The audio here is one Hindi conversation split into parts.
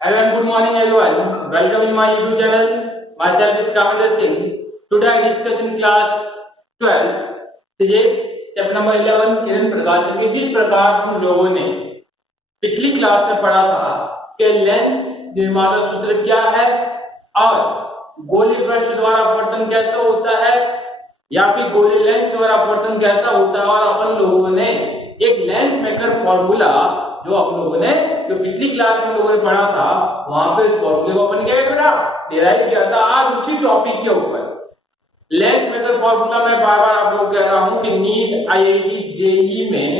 Hello and good morning everyone. Welcome in my YouTube channel. Myself is Kamadev Singh. Today I discuss in class 12 physics chapter number 11 किरण प्रकाश के जिस प्रकार हम लोगों ने पिछली क्लास में पढ़ा था कि लेंस निर्माता सूत्र क्या है और गोली पृष्ठ द्वारा अपवर्तन कैसे होता है या फिर गोली लेंस द्वारा अपवर्तन कैसा होता है और अपन लोगों ने एक लेंस मेकर फॉर्मूला जो आप लोगों ने जो पिछली क्लास में लोगों ने पढ़ा था वहां पे इस फॉर्मूले को अपन क्या करा डिराइव किया था। आज उसी टॉपिक के ऊपर लेंस मेकर फॉर्मूला मैं बार बार आप लोग कह रहा हूं कि नीट आईआईटी जेईई में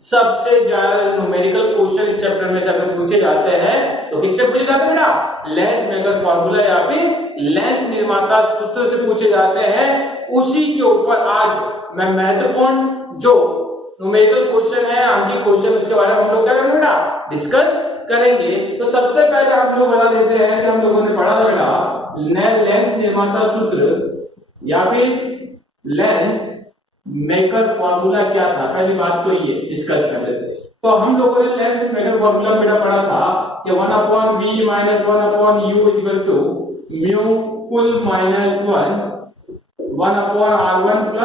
सबसे ज्यादा न्यूमेरिकल क्वेश्चन इस चैप्टर में से अगर पूछे जाते हैं तो किससे पूछे जाते हैं बेटा, लेंस मेकर फॉर्मूला या फिर लेंस निर्माता सूत्र से पूछे जाते हैं। उसी के ऊपर आज मैं महत्वपूर्ण जो न्यूमेरिकल क्वेश्चन है अंकित क्वेश्चन उसके बारे में हम लोग क्या करेंगे बेटा डिस्कस करेंगे। तो सबसे पहले हम लोग बता देते हैं कि हम लोगों ने पढ़ा था बेटा लेंस निर्माता सूत्र या फिर लेंस मेकर फॉर्मूला क्या था। पहली बात तो ये डिस्कस कर लेते हैं। तो हम लोगों ने लेंस मेकर फॉर्मूला बेटा पढ़ा था कि 1/v - 1/u = म्यू कुल -1 1/r1 +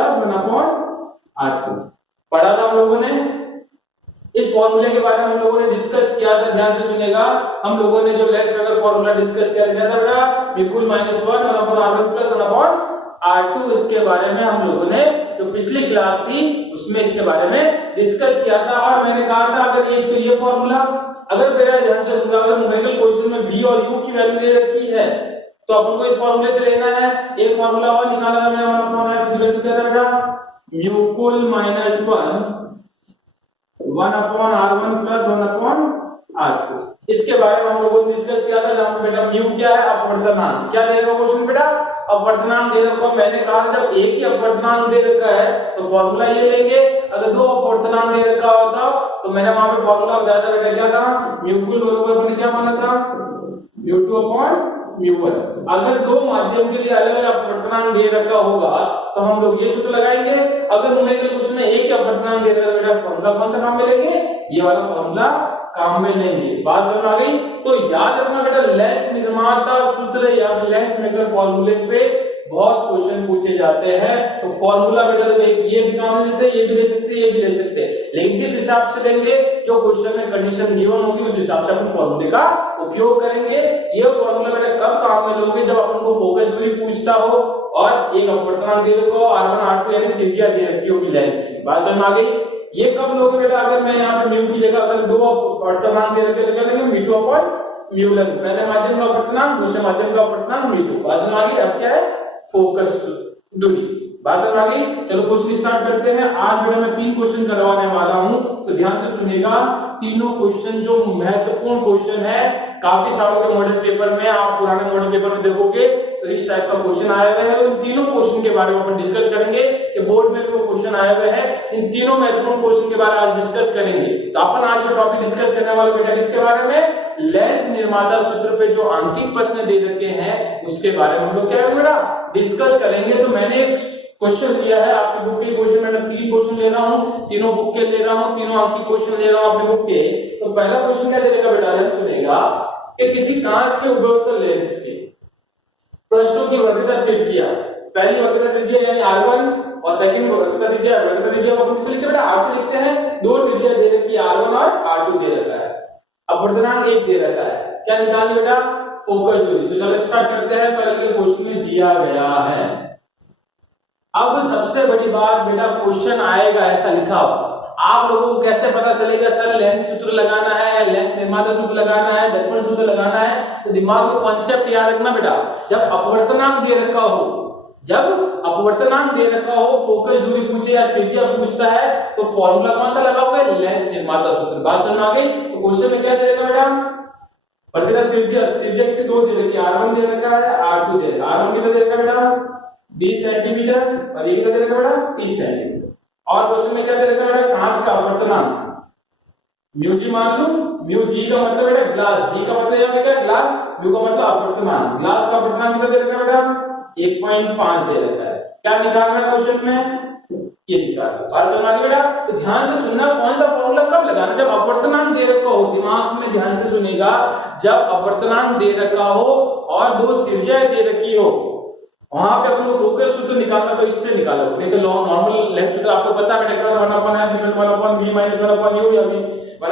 1/r2 पढ़ा था हम लोगों ने। इस फॉर्मूले के बारे में हम लोगों ने डिस्कस किया था, ध्यान से सुनेगा। हम लोगों ने जो लेंस मेकर फॉर्मूला डिस्कस किया था बेटा बिल्कुल -1 1/r1 + 1/r2 इसके बारे में हम लोगों ने जो पिछली क्लास थी उसमें इसके बारे में डिस्कस किया था। और मैंने कहा था अगर ये तो ये फॉर्मूला अगर मेरा ध्यान से अगर न्यूमेरिकल क्वेश्चन में v और u की वैल्यू दे रखी है तो अपन को इस फॉर्मूले से लेना है। एक फॉर्मूला और निकाला है मैंने 1/r क्या था बेटा म्यू कुल -1 1/r1 + 1/r2 इसके बारे में हम लोगों ने डिस्कस किया था। जहां बेटा म्यू क्या है अपवर्तनांक, क्या दे रखा क्वेश्चन बेटा अपवर्तनांक दे रखा। मैंने कहा जब एक ही अपवर्तनांक दे रखा है तो फॉर्मूला ये लेंगे, अगर दो अपवर्तनांक दे रखा होता तो मैंने वहां पे फॉर्मूला बताया था बेटा क्या था म्यू कुल बराबर अपने क्या माना था μ2/μ1। अगर दो माध्यम के लिए अलग अलग अपवर्तनांक दे रखा होगा तो हम लोग ये सूत्र लगाएंगे। अगर न्यूमेरिकल क्वेश्चन में एक ही अपवर्तनांक दे रखा है फॉर्मूला कौन सा काम में लेंगे, ये वाला फॉर्मूला काम में लेंगे। बात समझ आ गई। तो याद रखना बेटा लेंस निर्माता सूत्र या लेंस मेकर फॉर्मूले पे बहुत क्वेश्चन पूछे जाते हैं। तो फॉर्मूला बेटा देखो एक ये भी काम में लेते हैं, ये भी ले सकते हैं, ये भी ले सकते हैं, लेकिन किस हिसाब से लेंगे जो क्वेश्चन में कंडीशन गिवन होगी उस हिसाब से हम फॉर्मूले का उपयोग करेंगे। ये फॉर्मूला बेटा कब काम में लोगे जब अपन को फोकस दूरी पूछता हो और एक अपवर्तनांक दे रखा हो r1 r2 यानी त्रिज्या दे रखी होगी लेंस की। बात समझ आ गई। ये कब लोगे बेटा अगर मैं यहाँ पे म्यू की जगह अगर दो अपवर्तनांक दे रखे तो लेंगे μ2/μ1 पहले माध्यम का अपवर्तनांक दूसरे माध्यम का अपवर्तनांक μ2। बात समझ आ गई। अब क्या है फोकस दूरी। बात समझ आ गई। चलो क्वेश्चन स्टार्ट करते हैं। आज बेटा मैं 3 क्वेश्चन करवाने वाला हूं तो ध्यान से सुनेगा। तीनों क्वेश्चन जो महत्वपूर्ण क्वेश्चन है काफी सालों के मॉडल पेपर में आप पुराने मॉडल पेपर में देखोगे तो इस टाइप का क्वेश्चन आया हुआ है। उन तीनों क्वेश्चन के बारे में अपन डिस्कस करेंगे कि बोर्ड में भी वो क्वेश्चन आया हुआ है। इन तीनों महत्वपूर्ण क्वेश्चन के बारे में आज डिस्कस करेंगे। तो अपन आज जो टॉपिक डिस्कस करने वाले बेटा किसके बारे में, लेंस निर्माता सूत्र पे जो अंकित प्रश्न दे रखे हैं उसके बारे में हम लोग क्या करेंगे डिस्कस करेंगे। तो मैंने क्वेश्चन लिया है आपकी बुक के क्वेश्चन, मैंने 3 क्वेश्चन ले रहा हूं, तीनों बुक के ले रहा हूं, तीनों अंकित क्वेश्चन ले रहा हूं अपनी बुक के। तो पहला क्वेश्चन क्या दे देगा बेटा ध्यान सुनेगा कि किसी कांच के उपयुक्त लेंस के पृष्ठों की वर्धित त्रिज्या, पहली वर्धित त्रिज्या यानी r1 और सेकंड वर्धित त्रिज्या को अपन किसे लिखते हैं बेटा r से लिखते हैं। दो त्रिज्या दे रखी है r1 और r2 दे रखा है, अपवर्तनांक 1 दे रखा है। क्या निकालनी बेटा फोकस दूरी। तो चलो स्टार्ट करते हैं। पहले के क्वेश्चन में दिया गया है। अब सबसे बड़ी बात बेटा क्वेश्चन आएगा ऐसा लिखा हो, आप लोगों को कैसे पता चलेगा सर लेंस सूत्र लगाना है, लेंस निर्माता सूत्र लगाना है, दर्पण सूत्र लगाना है। तो दिमाग में कॉन्सेप्ट याद रखना बेटा जब अपवर्तनांक दे रखा हो, जब अपवर्तनांक दे रखा हो फोकस दूरी पूछे या त्रिज्या पूछता है तो फॉर्मूला कौन सा लगाओगे लेंस निर्माता सूत्र। बात समझ आ गई। तो क्वेश्चन में क्या दे रखा बेटा वर्धित त्रिज्या, त्रिज्या कितनी दो दे रखी है r1 दे रखा है r2 दे रखा है। r1 कितना दे रखा बेटा 20 सेंटीमीटर और ये कितना दे रखा बेटा 30 सेंटीमीटर। और क्वेश्चन में क्या दे रखा बेटा कांच का अपवर्तनांक म्यू जी मान लो। म्यू जी का मतलब बेटा ग्लास, जी का मतलब यहां पे क्या ग्लास, म्यू का मतलब अपवर्तनांक। ग्लास का अपवर्तनांक कितना दे रखा बेटा 1.5 दे रखा है। क्या निकालना है क्वेश्चन में ये निकाल। और समझ आ गया बेटा। तो ध्यान से सुनना कौन सा फॉर्मूला कब लगाना जब अपवर्तनांक दे दे रखा हो, दिमाग में ध्यान से सुनेगा, जब अपवर्तनांक दे रखा हो और दो त्रिज्याएं दे रखी हो, वहां पे अपन को फोकस सूत्र निकालना तो इससे निकालो, नहीं तो नॉर्मल लेंथ सूत्र आपको पता है, मैंने कहा 1/f = 1/v - 1/u या भी 1/v +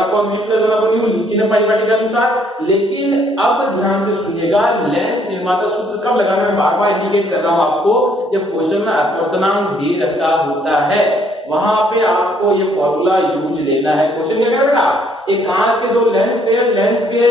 1/u चिन्ह परिपाटी के अनुसार। लेकिन अब ध्यान से सुनिएगा, लेंस निर्माता सूत्र कब लगाना, मैं बार-बार इंडिकेट कर रहा हूं आपको, जब क्वेश्चन में अपवर्तनांक दे रखा होता है वहां पे आपको ये फार्मूला यूज लेना है। क्वेश्चन क्या है बेटा, एक कांच के दो लेंस थे, लेंस के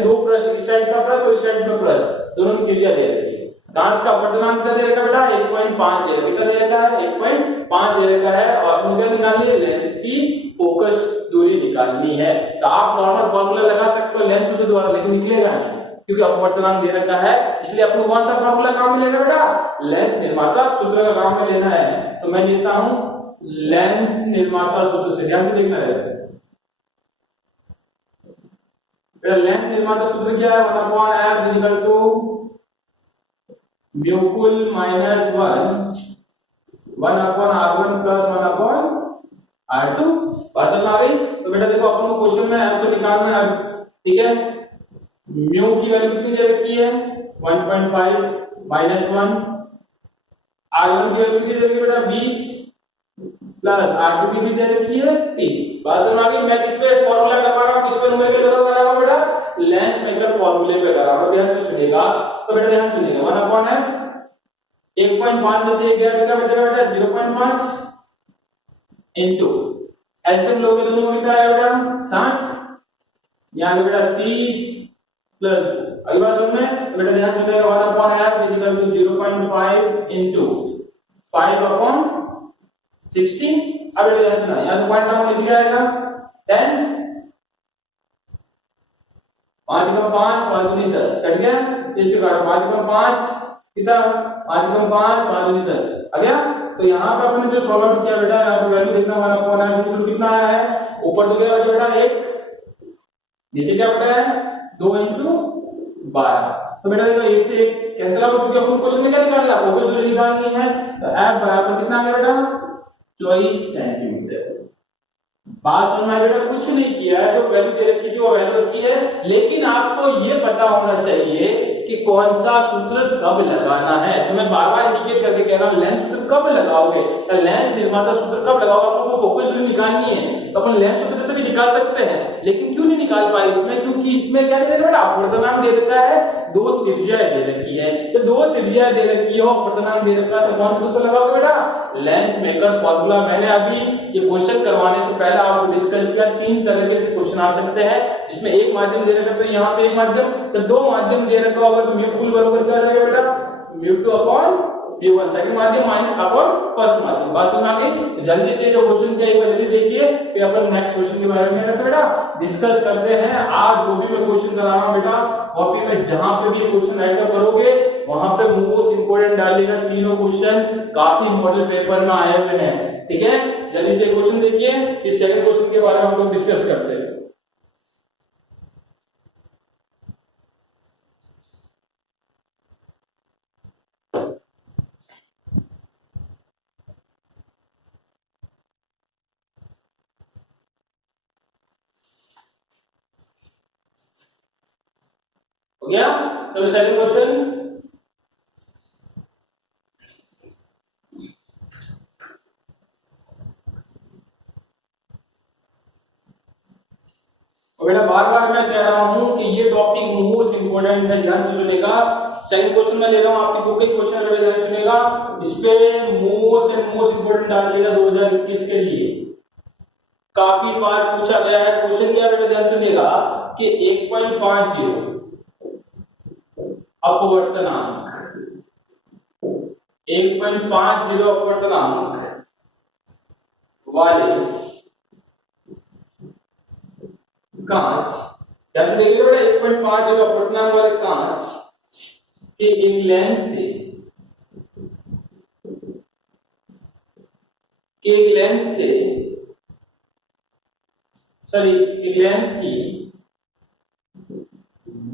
दो पृष्ठ, इस साइड का पृष्ठ और इस साइड का पृष्ठ, दोनों की त्रिज्या दे रखी है। कांच का अपवर्तनांक कितना दे रखा है बेटा, 1.5 दे रखा है, कितना दे रखा है, 1.5 दे रखा है, और आपको क्या निकालनी है, लेंस की फोकस दूरी निकालनी है। तो आप नॉर्मल फार्मूला लगा सकते हो लेंस सूत्र द्वारा, लेकिन निकलेगा नहीं क्योंकि अपवर्तनांक दे रखा है, इसलिए आपको कौन सा फार्मूला काम में लेना है बेटा, लेंस निर्माता सूत्र का काम में लेना है। तो मैं लेता हूं लेंस निर्माता सूत्र से, ध्यान से देखना है बेटा। लेंस निर्माता सूत्र क्या है, 1/f = म्यूकुल -1 1/r1 + 1/r2। बात समझ में आ गई? तो बेटा देखो अपन को क्वेश्चन में f तो निकालना है, ठीक है। म्यू की वैल्यू कितनी दे रखी है, 1.5 - 1, r1 की वैल्यू कितनी दे रखी है बेटा, 20 प्लस r2 कितनी दे रखी है, 30। बात समझ आ गई? मैं किस पे फार्मूला कर रहा हूं, किस पे न्यूमेरिकल कर रहा हूं बेटा, लेंस मेकर फार्मूले पे कर रहा हूं। ध्यान से सुनिएगा, तो बेटा ध्यान सुनिएगा, 1/f 1.5 में से 1 गया तो क्या बचेगा बेटा, 0.5 इनटू एलसीएम लोगे दोनों कितना है बेटा, 60, यहां पे बेटा 30 प्लस अगली बात समझ में, तो बेटा ध्यान सुनिएगा, 1/f = 0.5 इनटू 5/16। अब बेटा ध्यान सुना, यहां तो पॉइंट डाउन नीचे आएगा 10, 5 × 5 5 × 10 कट गया, इससे काटो 5 × 5 कितना, 5 × 5 5 × 10 आ गया। तो यहाँ पे अपने जो सॉल्व आउट किया बेटा, यहाँ पे वैल्यू कितना, 1/f कितना आया है, ऊपर तो क्या बचा बेटा 1, नीचे क्या बचा है 2 × 12। तो बेटा देखो 1 से 1 कैंसिल आउट, क्योंकि अपन क्वेश्चन में क्या निकालना है, फोकस दूरी निकालनी है। तो f बराबर कितना आ गया बेटा, 24 सेंटीमीटर। बात सुनना है बेटा, कुछ नहीं किया है, जो वैल्यू दे रखी थी वो वैल्यू रखी है, लेकिन आपको ये पता होना चाहिए कि कौन सा सूत्र कब लगाना है। तो मैं बार-बार इंडिकेट करके कह रहा हूं, लेंस सूत्र कब लगाओगे, या लेंस निर्माता सूत्र कब लगाओगे, आपको फोकस दूरी निकालनी है। तो अपन लेंस सूत्र से भी निकाल सकते हैं, लेकिन क्यों नहीं निकाल पाए इसमें, क्योंकि इसमें क्या दे रखा है, अपवर्तनांक दे रखा है, दो त्रिज्याएं दे रखी है। जब दो त्रिज्याएं दे रखी हो, अपवर्तनांक दे रखा है, तो कौन सा सूत्र लगाओगे बेटा, लेंस मेकर फार्मूला। मैंने अभी ये क्वेश्चन करवाने से पहले आपको डिस्कस किया, 3 तरह से क्वेश्चन आ सकते हैं, जिसमें एक माध्यम दे रखा है, तो यहाँ पे एक माध्यम, तो 2 माध्यम दे रखा होगा, तो म्यू बराबर क्या आ जाएगा बेटा, μ2/μ1, सेकंड माध्यम फर्स्ट माध्यम। बात समझ में आ गई? जल्दी से जो क्वेश्चन क्या है जल्दी देखिए, फिर अपन नेक्स्ट क्वेश्चन के बारे में बेटा डिस्कस करते हैं। आज जो भी मैं क्वेश्चन करा रहा हूं बेटा, कॉपी पे जहां पे भी ये क्वेश्चन राइट डाउन करोगे वहां पे मोस्ट इंपोर्टेंट डालिएगा, तीनों क्वेश्चन काफी मॉडल पेपर में आए हुए हैं, ठीक है। जल्दी से क्वेश्चन देखिए, इस सेकंड क्वेश्चन के बारे में हम लोग डिस्कस करते हैं। हो गया? चलो सेकंड क्वेश्चन, बेटा बार-बार मैं कह रहा हूं कि ये टॉपिक मोस्ट इंपोर्टेंट है, ध्यान से सुनेगा। सेकंड क्वेश्चन में ले रहा हूं आपकी बुक के क्वेश्चन, बेटा ध्यान सुनेगा, इस पे मोस्ट इंपोर्टेंट डालिएगा 2021 के लिए, काफी बार पूछा गया है। क्वेश्चन क्या बेटा ध्यान सुनिएगा कि 1.50 अपवर्तनांक 1.50 अपवर्तनांक वाले कांच, ध्यान से देखिए बेटा, 1.50 अपवर्तनांक वाले कांच के एक लेंस एक लेंस की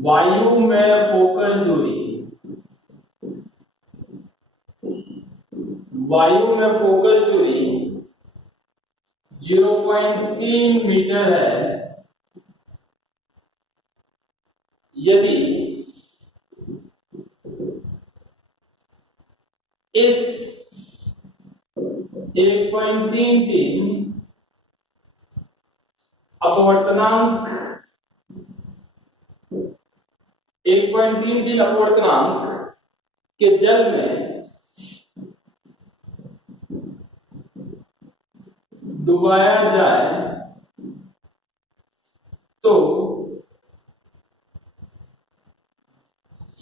वायु में फोकस दूरी 0.3 मीटर है, यदि इस 1.33 अपवर्तनांक 1.33 अपवर्तनांक के जल में डुबाया जाए तो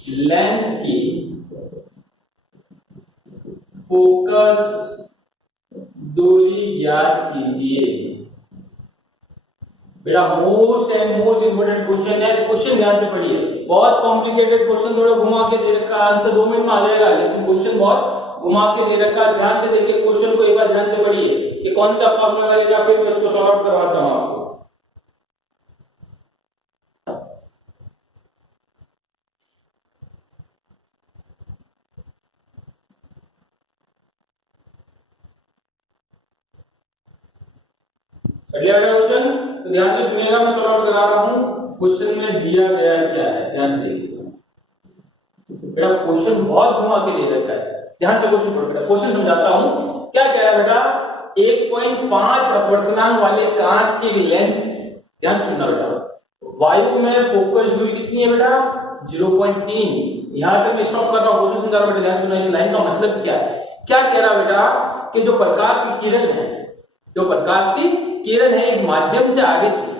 लेंस की फोकस दूरी ज्ञात कीजिए। बेटा मोस्ट इंपोर्टेंट क्वेश्चन है, क्वेश्चन ध्यान से पढ़िए। बहुत कॉम्प्लिकेटेड क्वेश्चन, थोड़ा घुमा के दे रखा, आंसर 2 मिनट में आ जाएगा, लेकिन क्वेश्चन बहुत घुमा के दे रखा। ध्यान से देखिए क्वेश्चन को, एक बार ध्यान से पढ़िए कि कौन सा फॉर्मूला लगेगा, फिर मैं उसको सॉल्व करवाता हूं आपको। क्वेश्चन तो ध्यान से सुनिएगा, मैं सॉल्व करा रहा हूं। क्वेश्चन में दिया गया क्या है, ध्यान से देखिएगा। बेटा क्वेश्चन बहुत घुमा के दे रखा है, ध्यान से क्वेश्चन पढ़ो। बेटा क्वेश्चन समझाता हूं, क्या कह रहा है बेटा, 1.5 अपवर्तनांक वाले कांच के लेंस, ध्यान से सुनना बेटा, वायु में फोकस दूरी कितनी है बेटा, 0.3। यहां तक मैं स्टॉप कर रहा हूं, क्वेश्चन समझा रहा हूं बेटा, ध्यान सुनना। इस लाइन का मतलब क्या है, क्या कह रहा बेटा कि जो प्रकाश की किरण है, जो प्रकाश की किरण है, एक माध्यम से आगे थी,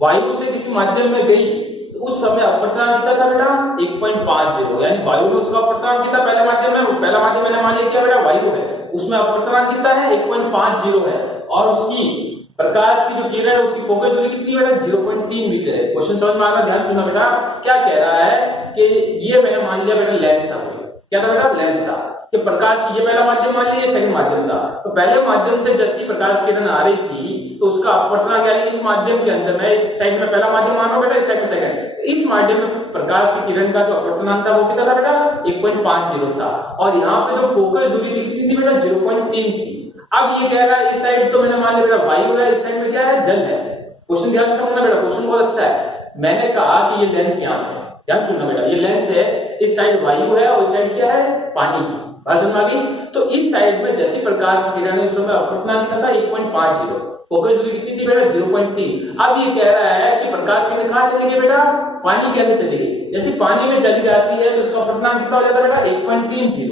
वायु से किसी माध्यम में गई, तो उस समय अपवर्तनांक कितना था बेटा, 1.50। यानी वायु में उसका अपवर्तनांक कितना, पहले माध्यम में, पहला माध्यम मैंने मान लिया क्या बेटा, वायु है, उसमें अपवर्तनांक कितना है, 1.50 है, और उसकी प्रकाश की जो किरण है उसकी फोकस दूरी कितनी बेटा, 0.3 मीटर है। क्वेश्चन समझ में आ रहा, ध्यान सुनना बेटा। क्या कह रहा है कि ये मैंने मान लिया बेटा लेंस था, क्या था बेटा, लेंस था, कि प्रकाश की ये पहला माध्यम मान लिया, सेकंड माध्यम था। तो पहले माध्यम से जैसी प्रकाश किरण आ रही थी, तो उसका अपवर्तनांक यानी इस माध्यम के अंदर में, इस साइड में पहला माध्यम मानो बेटा, इस साइड में सेकंड, इस माध्यम में प्रकाश की किरण का जो अपवर्तनांक था वो कितना था बेटा, 1.50 था, और यहाँ पे जो फोकस दूरी थी कितनी थी बेटा, 0.3 थी। अब ये कह रहा है इस साइड तो मैंने मान लिया बेटा वायु है, इस साइड में क्या है, जल है। क्वेश्चन ध्यान से समझना बेटा, क्वेश्चन बहुत अच्छा है। मैंने कहा कि ये लेंस यहाँ पे, ध्यान सुनना बेटा, ये लेंस है, इस साइड वायु है और इस साइड क्या है, पानी। बात समझ में आ गई। तो इस साइड में जैसी प्रकाश की किरण है, उस समय अपवर्तनांक कितना था, 1.50, फोकस दूरी कितनी थी बेटा, 0.3। अब ये कह रहा है कि प्रकाश किरण कहां चली गई बेटा, पानी के अंदर चली गई। जैसे पानी में चली जाती है तो उसका अपवर्तनांक कितना हो जाता है बेटा, 1.33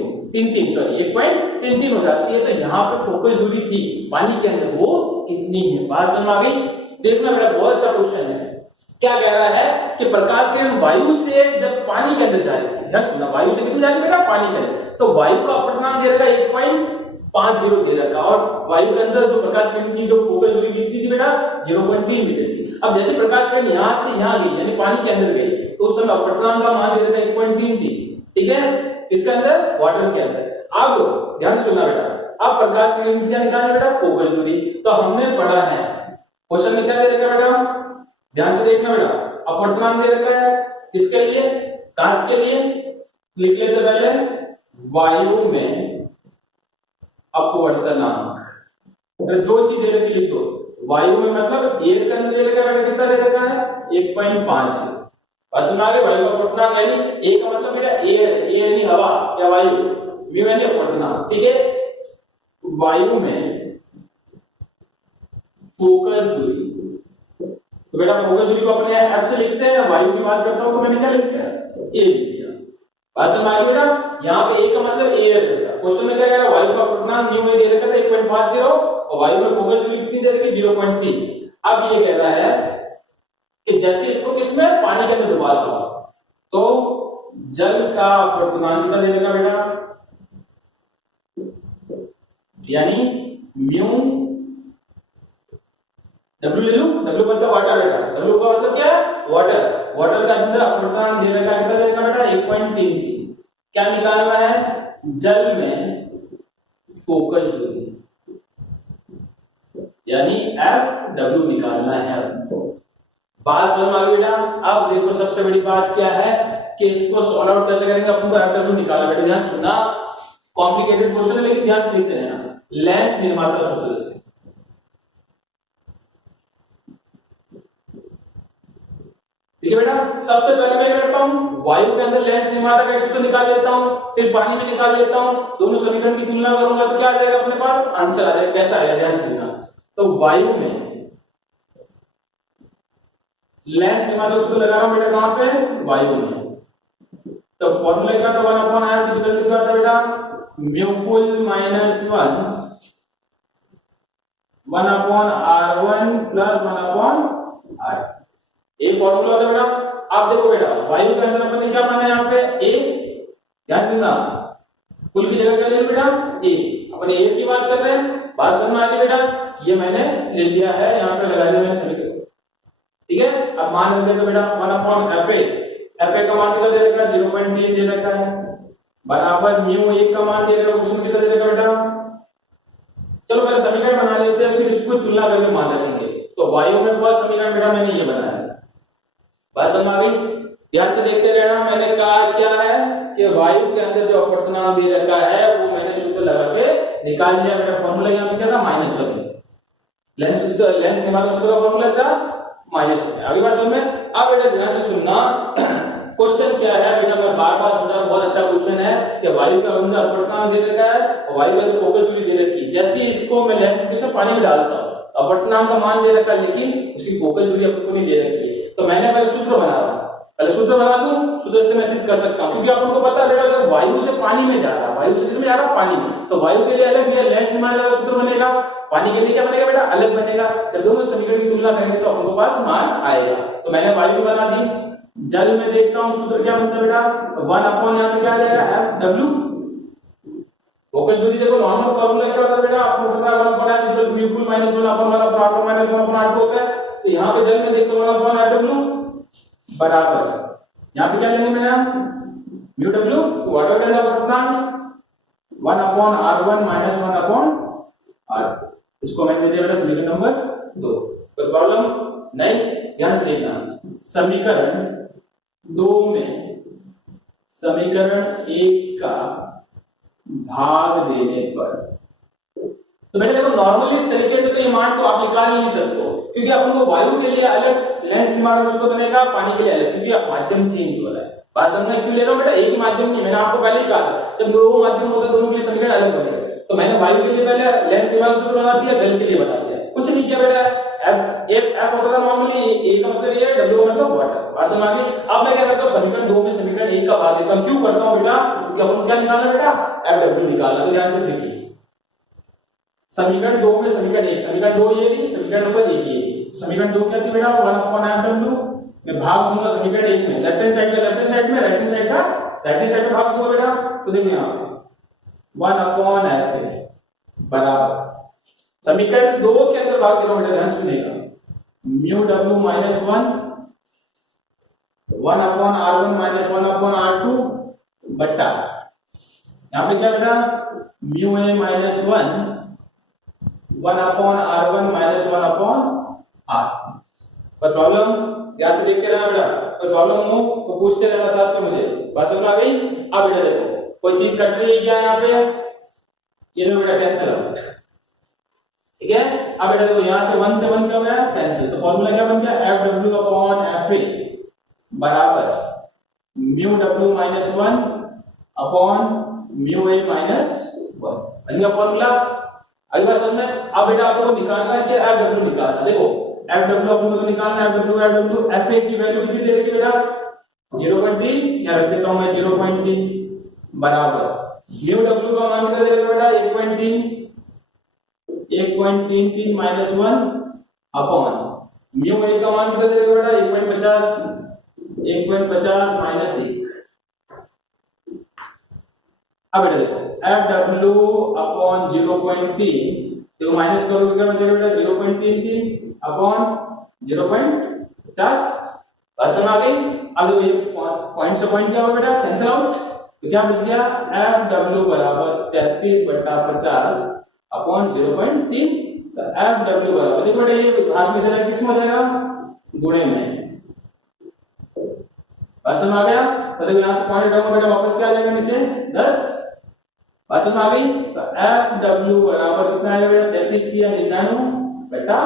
हो जाती है। तो यहाँ पे फोकस दूरी थी पानी के अंदर, वो कितनी है। बात समझ में आ गई। देखना बेटा बहुत अच्छा क्वेश्चन है। क्या कह रहा है कि प्रकाश किरण वायु से जब पानी के अंदर जा रही है, ध्यान सुनना, वायु से किसमें जा रही है बेटा, पानी के अंदर, तो वायु का अपवर्तनांक दे रखा 1.50 दे रखा, और वायु के अंदर जो प्रकाश किरण की जो फोकस दूरी कितनी थी बेटा, 0.3 मीटर थी। अब जैसे प्रकाश किरण यहाँ से यहाँ गई, यानी पानी के अंदर गई, तो उस समय अपवर्तनांक का मान दे रखा 1.3 थी, ठीक है, इसके अंदर, वाटर के अंदर। अब ध्यान सुनना बेटा, अब प्रकाश किरण की क्या निकालनी बेटा, फोकस दूरी। तो हमने पढ़ा है, क्वेश्चन में क्या दे रखा है बेटा, ध्यान से देखना बेटा, अपवर्तनांक दे रखा है किसके लिए, कांच के लिए। लिख लेते पहले, वायु में अपवर्तनांक, तो जो चीज दे रखी लिख दो। वायु में मतलब एयर के अंदर दे रखा है, कितना दे रखा है, 1.5। बात सुना आगे, वायु का अपवर्तनांक यानी ए का मतलब बेटा एयर, एयर यानी हवा या वायु, म्यू यानी अपवर्तनांक, ठीक है। वायु में फोकस दूरी, तो बेटा फोकस दूरी को अपने एफ से लिखते हैं, वायु की बात करता हूं तो मैंने क्या लिख दिया, ए लिख दिया। बात समझ आ गई बेटा, यहाँ पे ए का मतलब एयर है बेटा। क्वेश्चन में क्या कह रहा है, वायु का अपवर्तनांक म्यू में दे रखा था 1.50 और वायु में फोकस दूरी कितनी दे रखी, 0.3। अब ये कह रहा है कि जैसे इसको किसमें, पानी के अंदर डुबा दो, तो जल का अपवर्तनांक कितना दे रखा बेटा, यानी म्यू, W ले लूं, W मतलब वाटर बेटा, W का मतलब क्या है, वाटर। वाटर का अंदर अपवर्तनांक दे रखा है, कितना दे रखा बेटा, 1.3। क्या निकालना है, जल में फोकस दूरी, यानी FW निकालना है। बात समझ में आ गई बेटा। अब देखो सबसे बड़ी बात क्या है कि इसको सॉल्व आउट कैसे करेंगे, अपन को FW निकालना बेटा। ध्यान सुनना, कॉम्प्लिकेटेड क्वेश्चन है लेकिन ध्यान से देखते रहना। लेंस निर्माता सूत्र से, ठीक है बेटा, सबसे पहले मैं क्या करता हूँ, वायु के अंदर लेंस निर्माता का सूत्र निकाल लेता हूँ, फिर पानी में निकाल लेता हूँ, दोनों समीकरण की तुलना करूंगा तो क्या आ जाएगा अपने पास, आंसर आ जाएगा। कैसा आएगा ध्यान से सुनना। तो वायु में लेंस निर्माता सूत्र लगा रहा हूं बेटा, कहां पे, वायु में। तो फॉर्मूला क्या था, 1 अपॉन r की जल्दी क्या था बेटा, म्यू पुल minus 1 upon r1 plus 1 upon r, एक फॉर्मूला था बेटा। आप देखो बेटा, वायु के अंदर अपने क्या माना है यहाँ पे, a, ध्यान सुनना, पुल की जगह क्या ले बेटा, a, अपने a की बात कर रहे हैं, बात समझ में आ रही बेटा, ये मैंने ले लिया है यहाँ पे लगा दिया मैंने सभी को, ठीक है। अब मान रख दे तो बेटा 1 अपॉन fa का मान कितना दे रखा है, 0.3 दे रखा है, बराबर म्यू a का मान दे रखा है, क्वेश्चन कितना दे रखा है बेटा। चलो पहले समीकरण बना लेते हैं, फिर इसको तुलना करके मान रखेंगे। तो वायु में फर्स्ट समीकरण बेटा मैंने ये बनाया, बात समझ में आ गई, ध्यान से देखते रहना। मैंने कहा क्या है, ये वायु के अंदर जो अपवर्तनांक दे रखा है वो मैंने सूत्र लगा के निकाल लिया बेटा। फॉर्मूला यहाँ पे क्या था, -1, लेंस निर्माता सूत्र का फॉर्मूला था -1। आगे बात समझ में। अब बेटा ध्यान से सुनना, क्वेश्चन क्या है बेटा, मैं बार-बार समझा रहा हूं, बहुत अच्छा क्वेश्चन है कि वायु के अंदर अपवर्तनांक दे रखा है और वायु के अंदर फोकस दूरी दे रखी है। जैसे ही इसको मैं लेंस से पानी में डालता हूं, अपवर्तनांक का मान दे रखा है लेकिन उसकी फोकस दूरी आपको नहीं दे रखी है। तो मैंने पहले सूत्र बना रहा हूं, पहले सूत्र बना दूं, सूत्र से मैं सिद्ध कर सकता हूं, क्योंकि आपको पता है बेटा अगर वायु से पानी में जा रहा है, वायु से किसमें जा रहा है, पानी में, तो वायु के लिए अलग भी है लेंस निर्माता का सूत्र बनेगा, पानी के लिए क्या बनेगा बेटा, अलग बनेगा। जब दोनों समीकरण की तुलना करेंगे तो आपको पास मान आएगा। तो मैंने वायु को बना दी, जल में देखता हूं सूत्र क्या बनता है बेटा, तो 1 अपॉन यहां पे क्या आ जाएगा, Fw, फोकस दूरी देखो, नॉर्मल फार्मूला क्या होता है बेटा, आपको पता है 1 अपॉन m जिसको म्यू पुल -1 upon 1 upon r1 -1 upon r2 होता है। तो यहां पे जल में देखते हो 1 अपॉन Fw बराबर, यहां पे क्या लेंगे मेरा, म्यू w वाटर के अंदर अपवर्तनांक 1 अपॉन r1 -1 अपॉन r2, इसको मैंने दे दिया बेटा समीकरण नंबर 2। कोई प्रॉब्लम नहीं, ध्यान से देखना, समीकरण 2 में समीकरण 1 का भाग देने पर, तो बेटा देखो नॉर्मली तरीके से तो ये मान तो आप निकाल नहीं सकते हो, क्योंकि अपन को वायु के लिए अलग लेंस निर्माता सूत्र बनेगा, पानी के लिए अलग, क्योंकि अब माध्यम चेंज हो रहा है। बात समझ में क्यों ले रहा हूं बेटा, एक ही माध्यम नहीं, मैंने आपको पहले ही कहा था जब दो माध्यम होते हैं दोनों के लिए समीकरण अलग बनेगा। तो मैंने वायु के लिए पहले लेंस निर्माता सूत्र बना दिया, जल के लिए बता दिया, कुछ नहीं किया बेटा। F होता था नॉर्मली, A का मतलब ये है, W का मतलब वाटर, बात समझ आ गई। अब मैं क्या करता हूं, समीकरण 2 में समीकरण 1 का भाग देता हूं। क्यों करता हूं बेटा, क्योंकि अपन क्या निकालना बेटा, Fw निकालना। तो ध्यान से देखिए, समीकरण 2 में समीकरण 1, समीकरण 2 ये थी, समीकरण नंबर 1 ये थी। समीकरण 2 क्या थी बेटा, 1 अपॉन Fw, मैं भाग दूंगा समीकरण 1 में, लेफ्ट हैंड साइड का लेफ्ट हैंड साइड में, राइट हैंड साइड का राइट हैंड साइड में भाग दूंगा बेटा। तो देखिए यहां 1 अपॉन Fa बराबर, समीकरण 2 के अंदर भाग दे रहा हूं बेटा, ध्यान से सुनिएगा, mu w -1 1 upon r1 -1 upon r2 बटा, यहां पे क्या बेटा, mu a -1 1 upon r1 -1 upon r। पर प्रॉब्लम ध्यान से देखते रहना बेटा, कोई प्रॉब्लम हो तो पूछते रहना साथ में मुझे, बात समझ आ गई। अब बेटा देखो कोई चीज कट रही है क्या यहाँ पे, ये देखो बेटा कैंसिल हो, ठीक है। अब बेटा देखो यहां से 1 से 1 क्या हो गया, कैंसिल। तो फार्मूला क्या बन गया, Fw अपॉन Fa बराबर mu w -1 upon mu a -1 बन गया फार्मूला। अगली बात समझ में। अब बेटा आप लोगों को निकालना है कि Fw निकालना, देखो Fw आप लोगों को निकालना है, Fw Fa की वैल्यू कितनी दे रखी बेटा, 0.3, या रख देता हूं मैं 0.3 बराबर म्यू w का मान कितना दे रखा बेटा, 1.3 1.33 -1 अपॉन म्यू a का मान कितना दे रखा बेटा, 1.50 -1। अब बेटा देखो Fw अपॉन 0.3, देखो माइनस करोगे क्या बचेगा बेटा, 0.33 अपॉन 0.50, आसान आ गई। अब ये पॉइंट से पॉइंट क्या होगा बेटा, कैंसिल आउट, तो क्या बच गया, Fw बराबर 33/50 अपॉन 0.3। तो Fw बराबर, देखो बेटा ये भाग में इधर किस में हो जाएगा, गुणे में, आसान आ गया। तो देखो यहां से पॉइंट डाउन बेटा वापस क्या आ जाएगा नीचे 10, आसान आ गई। तो Fw बराबर कितना आएगा बेटा, 33 किया 99 बटा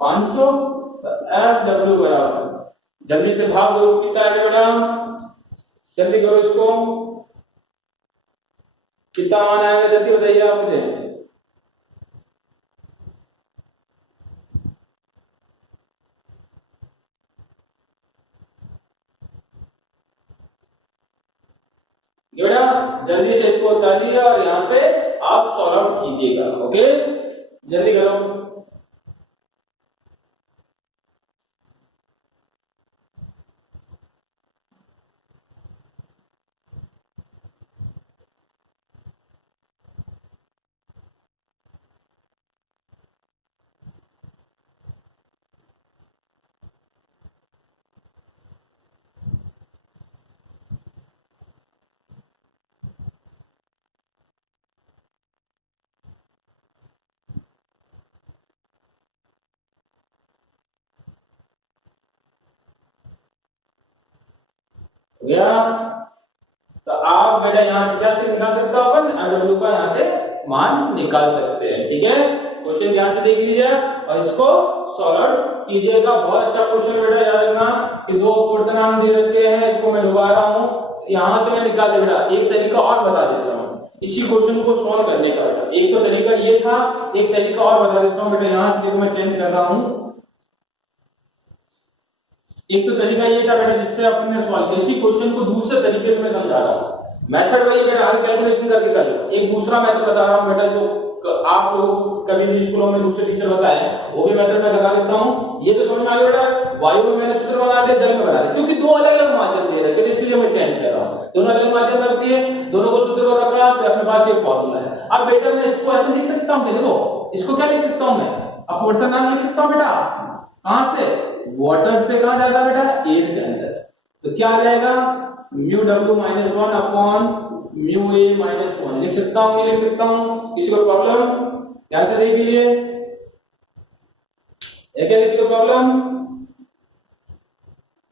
500। तो Fw बराबर जल्दी से भाग दो, कितना आएगा बेटा, जल्दी करो इसको, कितना मान आएगा जल्दी बताइए आप मुझे। बेटा जल्दी से इसको बता दिए और यहाँ पे आप सॉल्व आउट कीजिएगा। ओके जल्दी करो। गया तो आप बेटा यहाँ से क्या से निकाल सकते हो, अपन w का यहाँ से मान निकाल सकते हैं। ठीक है क्वेश्चन ध्यान से देख लीजिए और इसको सॉल्व आउट कीजिएगा। बहुत अच्छा क्वेश्चन बेटा, याद रखना कि दो अपवर्तनांक दे रखे हैं, इसको मैं डुबा रहा हूँ, यहाँ से मैं निकाल दे बेटा। एक तरीका और बता देता हूँ इसी क्वेश्चन को सॉल्व करने का बेटा। एक तो तरीका ये था, एक तरीका और बता देता हूँ बेटा। यहाँ से देखो मैं चेंज कर रहा हूँ। एक तो तरीका ये था बेटा जिससे अपन ने सॉल्व किया, इसी क्वेश्चन को दूसरे तरीके से मैं समझा रहा हूँ। मेथड वही बेटा, आगे कैलकुलेशन करके करिए। एक दूसरा मेथड बता रहा हूँ बेटा जो आप लोग कभी भी स्कूलों में दूसरे टीचर बताए, वो भी मेथड मैं बता देता हूँ। ये तो समझ में आ गया बेटा, वायु में मैंने सूत्र बना दिया, जल में बना दिया, क्योंकि दो अलग अलग माध्यम दे रखे थे इसलिए मैं चेंज कर रहा हूँ। दोनों अलग माध्यम रख दिए, दोनों को सूत्र को रखा, तो अपने पास एक फॉर्मूला है। अब बेटा मैं इसको ऐसे लिख सकता हूँ, देखो इसको क्या लिख सकता हूँ मैं, अपवर्तनांक लिख सकता हूँ बेटा। कहां से, वाटर से कहां जाएगा बेटा, एयर के अंदर। तो क्या आ जाएगा, mu w minus 1 upon mu a minus 1 लिख सकता हूं, नहीं लिख सकता हूं, किसी को प्रॉब्लम, कैसे देख लीजिए, है क्या किसी को प्रॉब्लम,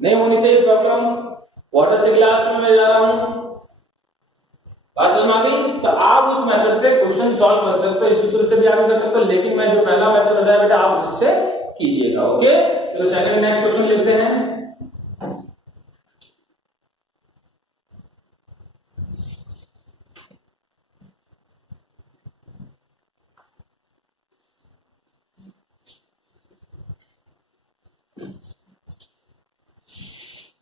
नहीं होनी चाहिए प्रॉब्लम। वाटर से गिलास में मैं जा रहा हूं, बात समझ में आ गई। तो आप उस मेथड से क्वेश्चन सॉल्व कर सकते हो, इस सूत्र से भी आगे कर सकते हो, लेकिन मैं जो पहला मेथड बताया बेटा आप उससे कीजिएगा। ओके तो सेकंड नेक्स्ट क्वेश्चन लेते हैं।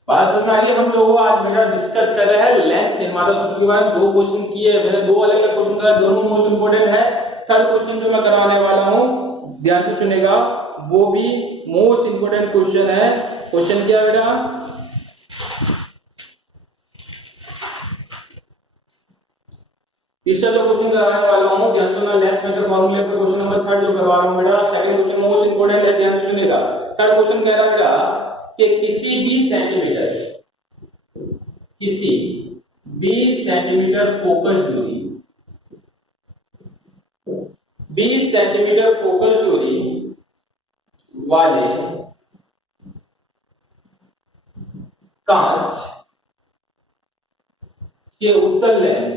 बात समझ में आ गई। हम लोग आज बेटा डिस्कस कर रहे हैं लेंस निर्माता सूत्र के बारे में। दो क्वेश्चन किए मैंने, दो अलग अलग क्वेश्चन कराए, दोनों मोस्ट इंपोर्टेंट है। थर्ड क्वेश्चन जो मैं करवाने वाला हूं ध्यान से सुनिएगा, वो भी मोस्ट इंपोर्टेंट क्वेश्चन है। क्वेश्चन क्या बेटा, तीसरा जो क्वेश्चन करवाने वाला हूं ध्यान से सुनना, लेंस मेथड फार्मूले पे क्वेश्चन नंबर 3 जो करवा रहा हूं बेटा। सेकंड क्वेश्चन मोस्ट इंपोर्टेंट है, ध्यान से सुनिएगा। थर्ड क्वेश्चन कह रहा है बेटा कि किसी भी सेंटीमीटर फोकस दूरी, 20 सेंटीमीटर फोकस दूरी वाले कांच के उत्तल लेंस,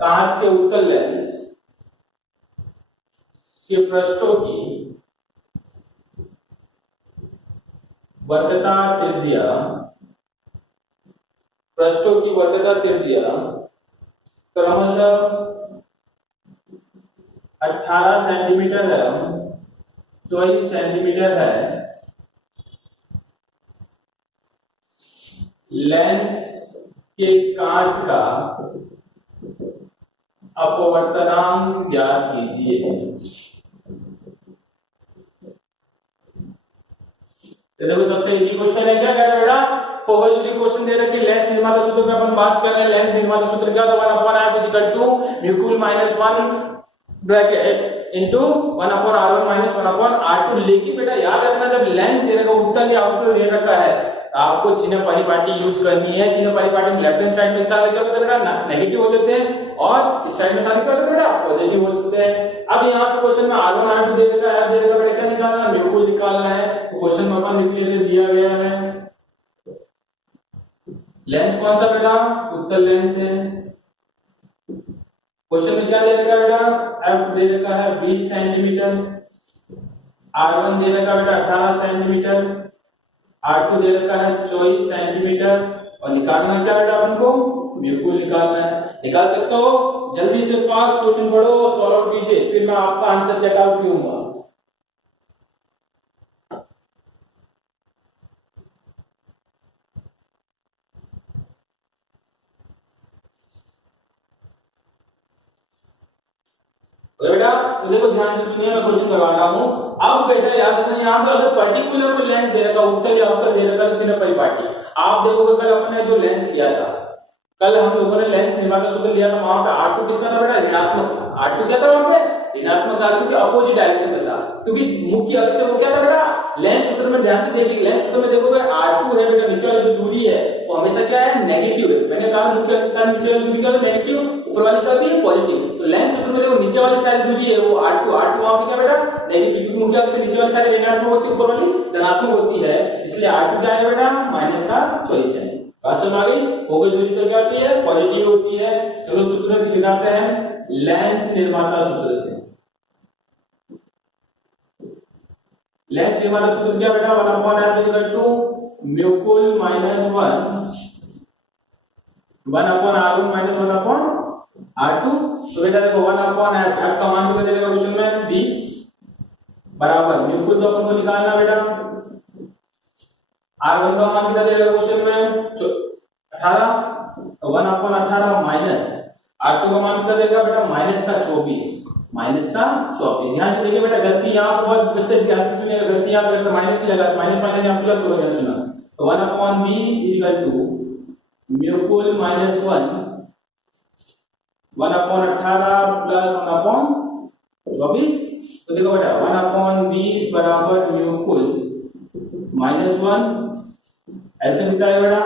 कांच के उत्तल लेंस के पृष्ठों की वक्रता त्रिज्या, पृष्ठों की वक्रता त्रिज्या क्रमशः 18 सेंटीमीटर है, 24 सेंटीमीटर है। लेंस के कांच का अपवर्तनांक ज्ञात कीजिए। तो देखो सबसे इजी क्वेश्चन है, क्या कह रहा है बेटा, फोकस दूरी क्वेश्चन दे रखी, लेंस निर्माता सूत्र पे अपन बात कर रहे हैं। लेंस निर्माता सूत्र क्या था, 1/r mu minus 1 bracket into 1/r1 minus 1/r2। लेकिन बेटा याद रखना जब लेंस दे रखा उत्तल या अवतल दे रखा है, आपको चिन्ह परिपाटी यूज करनी है। चिन्ह परिपाटी में लेफ्ट हैंड साइड में सारे क्या होते हैं ना, नेगेटिव होते हैं, और इस साइड में सारे क्या होते हैं बेटा, पॉजिटिव होते हैं। अब यहाँ पे क्वेश्चन में r1 r2 दे रखा है, f दे रखा है, क्या निकालना, म्यू निकालना है। क्वेश्चन में अपन लिख लेते, दिया गया है लेंस कौन सा बेटा, उत्तल लेंस है। क्वेश्चन में क्या दे रखा है बेटा, f दे रखा है 20 सेंटीमीटर। R1 दे रखा बेटा 18 सेंटीमीटर, R2 दे रखा है 24 सेंटीमीटर और निकालना क्या बेटा अपन को म्यूकुल निकालना है। निकाल सकते हो, जल्दी से पास क्वेश्चन पढ़ो और सॉल्व कीजिए, फिर मैं आपका आंसर चेक आउट दूंगा। बेटा तो देखो ध्यान से सुनिए, मैं क्वेश्चन करवा रहा हूं। अब बेटा याद रखना, यहाँ पे अगर पर्टिकुलर कोई लेंस दे रखा, उत्तल या अवतल दे रखा, तो चिन्ह परिपाटी। आप देखोगे कल अपने जो लेंस लिया था, कल हम लोगों ने लेंस निर्माता सूत्र लिया था, वहां पे R2 किसका था बेटा, ऋणात्मक था। R2 क्या था वहां पे, ऋणात्मक था, क्योंकि अपोजिट डायरेक्शन में था, क्योंकि मुख्य अक्ष वो क्या था बेटा, लेंस सूत्र में ध्यान से देखिए, लेंस सूत्र में देखोगे R2 है बेटा, नीचे वाली जो दूरी है वो हमेशा क्या है, नेगेटिव है। मैंने कहा मुख्य अक्ष से नीचे वाली दूरी क्या है, नेगेटिव, ऊपर वाली क्या होती है, पॉजिटिव। तो लेंस सूत्र में देखो नीचे वाली साइड दूरी है वो R2 वहां पे क्या बेटा, नेगेटिव, क्योंकि मुख्य अक्ष से नीचे वाली साइड ऋणात्मक होती है, ऊपर वाली धनात्मक होती है, इसलिए R2 क्या है बेटा, माइनस का चॉइस है। बात समझ आ गई। फोकस दूरी तो क्या होती है, पॉजिटिव होती है। चलो सूत्र दिखाते हैं लेंस निर्माता सूत्र से। लेंस निर्माता सूत्र क्या बेटा, 1/r इक्वल टू म्यूकुल माइनस 1/r1 माइनस 1/r2। तो बेटा देखो 1/f, f का मान कितना देगा क्वेश्चन में, 20 बराबर म्यूकुल तो अपन को निकालना बेटा, R1 का मान कितना देगा क्वेश्चन में, 18, तो 1/18 माइनस R2 का मान कितना देगा बेटा, माइनस का 24। ध्यान से देखिए बेटा, गलती यहाँ पे बहुत बच्चे ध्यान से सुनिएगा, गलती यहाँ पे माइनस की जगह माइनस माइनस यहाँ प्लस हो गया, सुना। तो 1/20 इक्वल टू म्यूकुल माइनस 1/18 प्लस 1/24। तो देखो बेटा 1/20 बराबर म्यूकुल माइनस 1, ऐसे लिखा है बेटा,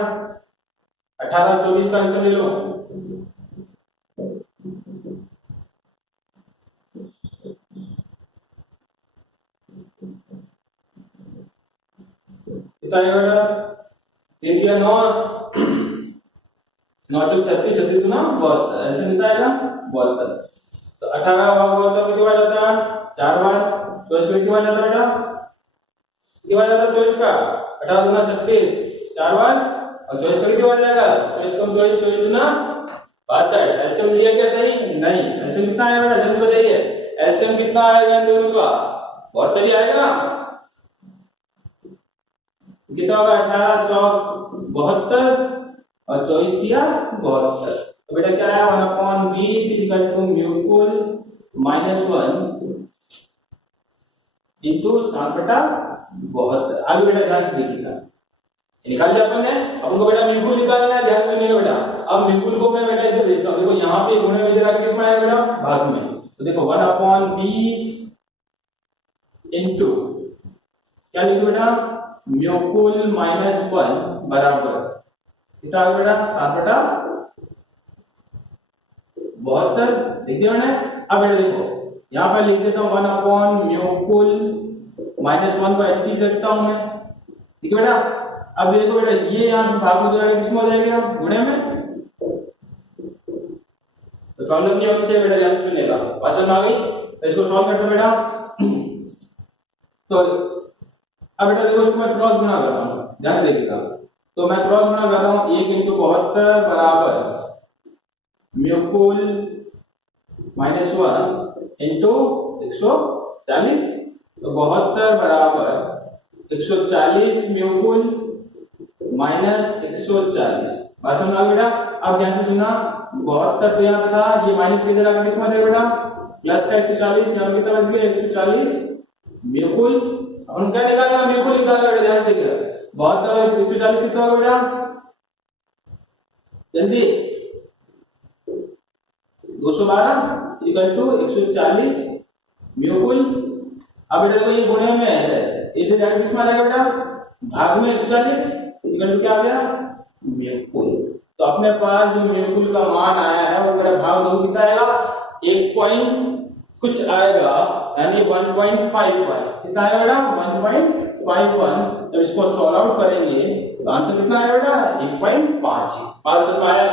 18 24 का आंसर ले लो। कितना है बेटा, 3 3 9 9 चौक 36, 36 गुना 72, ऐसे कितना आएगा 72। तो 18 भाग 72 में कितना जाता है, 4 बार, 24 में कितना जाता है बेटा, कितना जाता है 24 का, 18 गुना 36, 4 बार, और 24 का कितना जाएगा, 24 कम 24, 24 गुना 62। एलसीएम लिया क्या सही, नहीं। एलसीएम कितना आएगा बेटा, जल्दी बताइए, एलसीएम कितना आएगा इन दोनों का, 72 ही आएगा। कितना होगा, 18 चौक 72 और 24 किया 72। तो बेटा क्या आया, 1/20 इक्वल टू म्यूकुल माइनस 1 इंटू 7/72। आगे बेटा ध्यान से देखिएगा, निकाल लिया अपन ने, अपन को बेटा म्यूकुल निकालना है, ध्यान से सुनिएगा बेटा। अब म्यूकुल को मैं बेटा इधर भेजता हूं, देखो यहाँ पे गुणे में इधर आके किसमें आएगा बेटा, भाग में। तो देखो 1/20 इंटू क्या लिखो बेटा, म्यूकुल माइनस 1 बराबर कितना आ बेटा, 7/72 लिख दिया मैंने। अब बेटा देखो यहाँ पर लिख देता हूँ 1/म्यूकुल माइनस 1 को एच टी रखता हूँ मैं, ठीक है बेटा। अब देखो बेटा ये यहाँ भाग हो जाएगा, किसमें हो जाएगा, गुणे में। तो प्रॉब्लम नहीं होनी चाहिए बेटा, ध्यान से सुनिएगा, बात समझ आ गई। तो इसको सॉल्व करते हैं बेटा। तो अब बेटा देखो इसको मैं क्रॉस गुणा कर रहा हूँ, ध्यान से देखिएगा। तो मैं क्रॉस गुणा कर रहा हूँ, 1 × 72 बराबर म्यूकुल माइनस 1 इंटू 140। तो 72 बराबर 140 म्यूकुल माइनस 140। बात समझ आ गई बेटा। अब ध्यान से सुनना, 72 तो यहाँ पे था, ये माइनस किधर आगे किस में जाएगा बेटा, प्लस का 140, यहाँ पे कितना बच गया 140 म्यूकुल। अपन क्या निकालना, म्यूकुल निकालना बेटा, ध्यान से देखिएगा। 72 140 कितना होगा बेटा, जल्दी 212 इक्वल टू 140 म्यूकुल। अब बेटा देखो ये गुणे में है, इधर जाके किस में आ जाएगा बेटा, भाग में 140 इक्वल टू क्या आ गया, म्यूकुल। तो अपने पास जो म्यूकुल का मान आया है वो मेरा भाग दो कितना आएगा, 1 पॉइंट कुछ आएगा, यानी 1.51। कितना आएगा बेटा, 1.51। जब इसको सॉल्व आउट करेंगे तो आंसर कितना आएगा बेटा, 1.5। बात समझ में आया।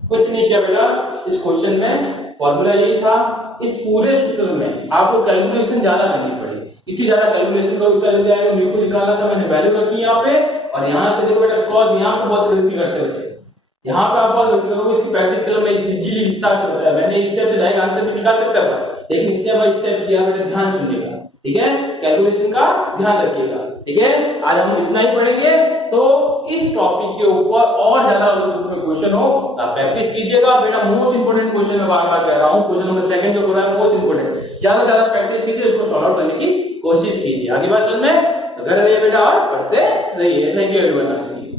कुछ नहीं किया बेटा, इस क्वेश्चन में फॉर्मूला यही था। इस पूरे सूत्र में आपको कैलकुलेशन ज्यादा करनी पड़ेगी, इतनी ज्यादा कैलकुलेशन करो, इतना जल्दी आएगा, म्यू को निकाला था मैंने, वैल्यू रखी यहाँ पे, और यहाँ से देखो बेटा cos, यहाँ पे बहुत गलती करते हैं बच्चे, यहाँ पे आप बहुत गलती करोगे। इसकी प्रैक्टिस कर लो, मैं इजीली विस्तार से बताया मैंने, इस स्टेप से डायरेक्ट आंसर भी निकाल सकता है, लेकिन स्टेप बाय स्टेप किया बेटा, ध्यान सुनिएगा, ठीक है, कैलकुलेशन का ध्यान रखिएगा, ठीक है। आज हम इतना ही पढ़ेंगे, तो इस टॉपिक के ऊपर और ज्यादा ग्रुप में क्वेश्चन हो तो प्रैक्टिस कीजिएगा बेटा। मोस्ट इंपोर्टेंट क्वेश्चन मैं बार बार कह रहा हूं, क्वेश्चन नंबर 2 जो हो रहा है मोस्ट इंपोर्टेंट, ज्यादा से ज्यादा प्रैक्टिस कीजिए, इसको सॉल्व करने की कोशिश कीजिए। आगे बात समझ में, तो घर रहिए बेटा और पढ़ते रहिए। Thank you everyone.